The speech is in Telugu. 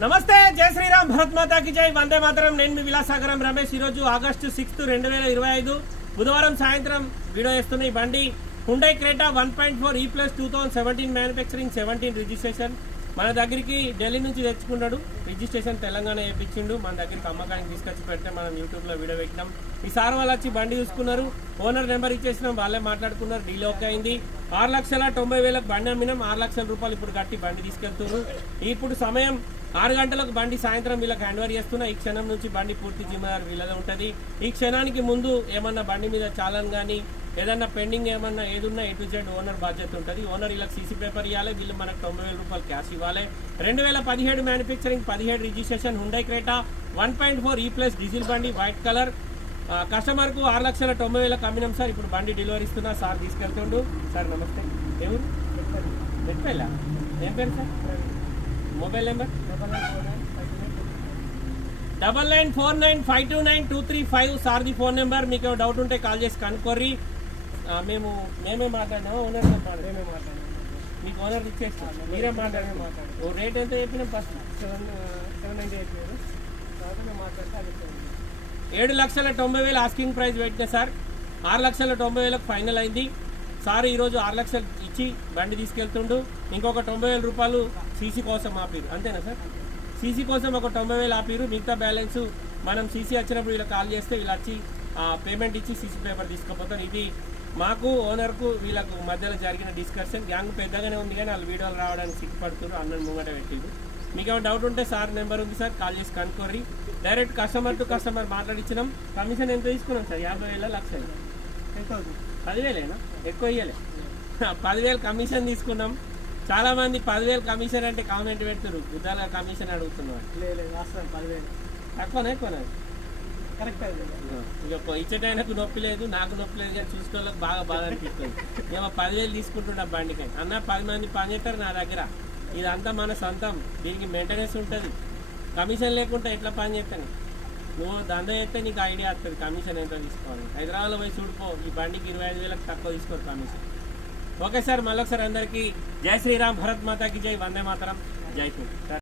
నమస్తే, జై శ్రీరామ్, భరత్ మాతాకి జై, వందే మాతరం. నేను మీ విలాసాగరం రమేష్. ఈరోజు ఆగస్టు 6, 2025 బుధవారం సాయంత్రం వీడియో చేస్తున్న ఈ బండి Hyundai Creta 1.4 E+ 2017 manufacturing, 17 registration. మన దగ్గరికి ఢిల్లీ నుంచి తెచ్చుకున్నాడు. రిజిస్ట్రేషన్ తెలంగాణ వేయించిండు. మన దగ్గరికి అమ్మకానికి తీసుకొచ్చి పెడితే మనం యూట్యూబ్లో వీడియో పెట్టినాం. ఈ సార్ వాళ్ళు వచ్చి బండి చూసుకున్నారు, ఓనర్ నెంబర్ ఇచ్చేసినాం, వాళ్ళే మాట్లాడుకున్నారు, డీల్ ఓకే అయింది. 6,90,000 బండి అమ్మినాం. 6 లక్షల రూపాయలు ఇప్పుడు కట్టి బండి తీసుకెళ్తున్నారు. ఇప్పుడు సమయం 6 గంటలకు బండి సాయంత్రం వీళ్ళకి హ్యాండ్ ఓవర్ చేస్తున్నా. ఈ క్షణం నుంచి బండి పూర్తి జిమ్మదారు వీళ్ళదే ఉంటుంది. ఈ క్షణానికి ముందు ఏమన్నా బండి మీద చాలన్ కానీ ఏదన్నా పెండింగ్ ఏమన్నా ఏదున్నా A to Z ఓనర్ బాధ్యత ఉంటుంది. ఓనర్ వీళ్ళకి సీసీ పేపర్ ఇవ్వాలి, వీళ్ళు మనకు 90,000 రూపాయలు క్యాష్ ఇవ్వాలి. 2017 manufacturing, 17 registration, Hyundai Creta 1.4 E+ diesel బండి, వైట్ కలర్. కస్టమర్కు 6,90,000 అమ్మినాం సార్. ఇప్పుడు బండి డెలివరీ ఇస్తున్నా, సార్ తీసుకెళ్తుండు. సార్ నమస్తే. ఎవరు? పెట్టేలా ఏం పేరు సార్? మొబైల్ నెంబర్ 9949529235 సార్ది ఫోన్ నెంబర్. మీకు డౌట్ ఉంటే కాల్ చేసి కనుక్కోర్రి. మేమే మాట్లాడినాము, ఓనర్ మేమే మాట్లాడినాం. మీకు ఓనర్ ఇచ్చేస్తాం, మీరే మాట్లాడారు. ఓ రేట్ ఎంత చెప్పినా ఫస్ట్ 790 చెప్పారు. మాట్లాడితే 7,90,000 ఆస్కింగ్ ప్రైస్ పెట్టినా సార్. 6,90,000 ఫైనల్ అయింది. సార్ ఈరోజు 6 లక్షలు ఇచ్చి బండి తీసుకెళ్తుండు. ఇంకొక 90,000 రూపాయలు సీసీ కోసం ఆపిరు, అంతేనా సార్? సీసీ కోసం ఒక 90,000 ఆపిరు. మిగతా బ్యాలెన్స్ మనం సీసీ వచ్చినప్పుడు వీళ్ళకి కాల్ చేస్తే వీళ్ళు వచ్చి పేమెంట్ ఇచ్చి సీసీ పేపర్ తీసుకుపోతారు. ఇది మాకు ఓనర్కు వీళ్ళకు మధ్యలో జరిగిన డిస్కషన్. గ్యాంగ్ పెద్దగానే ఉంది కానీ వాళ్ళు వీడియోలు రావడానికి సిగ్గుపడుతున్నారు. అన్నను ముంగట పెట్టిండు. మీకు ఏమైనా డౌట్ ఉంటే సార్ నెంబర్ ఉంది సార్, కాల్ చేసి కనుక్కోర్రి. డైరెక్ట్ కస్టమర్ టు కస్టమర్ మాట్లాడించినాం. కమిషన్ ఎంత తీసుకున్నాం సార్? 50,000 లక్షలు 10,000 ఎక్కువ ఇయ్యలే. 10,000 కమిషన్ తీసుకున్నాం. చాలా మంది 10,000 కమిషన్ అంటే కామెంట్ పెడుతున్నారు, గుద్దాల కమిషన్ అడుగుతున్నారు. తక్కువనే ఎక్కువనే కరెక్ట్. ఇక ఇచ్చేటైనకు నొప్పి లేదు, నాకు నొప్పి లేదు, కానీ చూసుకోవాలకు బాగా అనిపిస్తుంది. ఏమో 10,000 తీసుకుంటున్నా బండికి. అన్న 10 మంది పనిచేస్తారు నా దగ్గర, ఇదంతా మన సొంతం, దీనికి మెయింటెనెన్స్ ఉంటుంది. కమిషన్ లేకుండా ఎట్లా పని చేస్తాను? నువ్వు దందా చేస్తే నీకు ఐడియా వస్తుంది కమిషన్ ఎంత తీసుకోవాలి. హైదరాబాద్లో పోయి చూడిపో, ఈ బండికి 25,000 తక్కువ తీసుకోరు కమిషన్. ఓకే సార్, మళ్ళొకసారి అందరికీ జై శ్రీరామ్, భరత్ మాతాకి జై, వందే మాతరం, జై హింద్.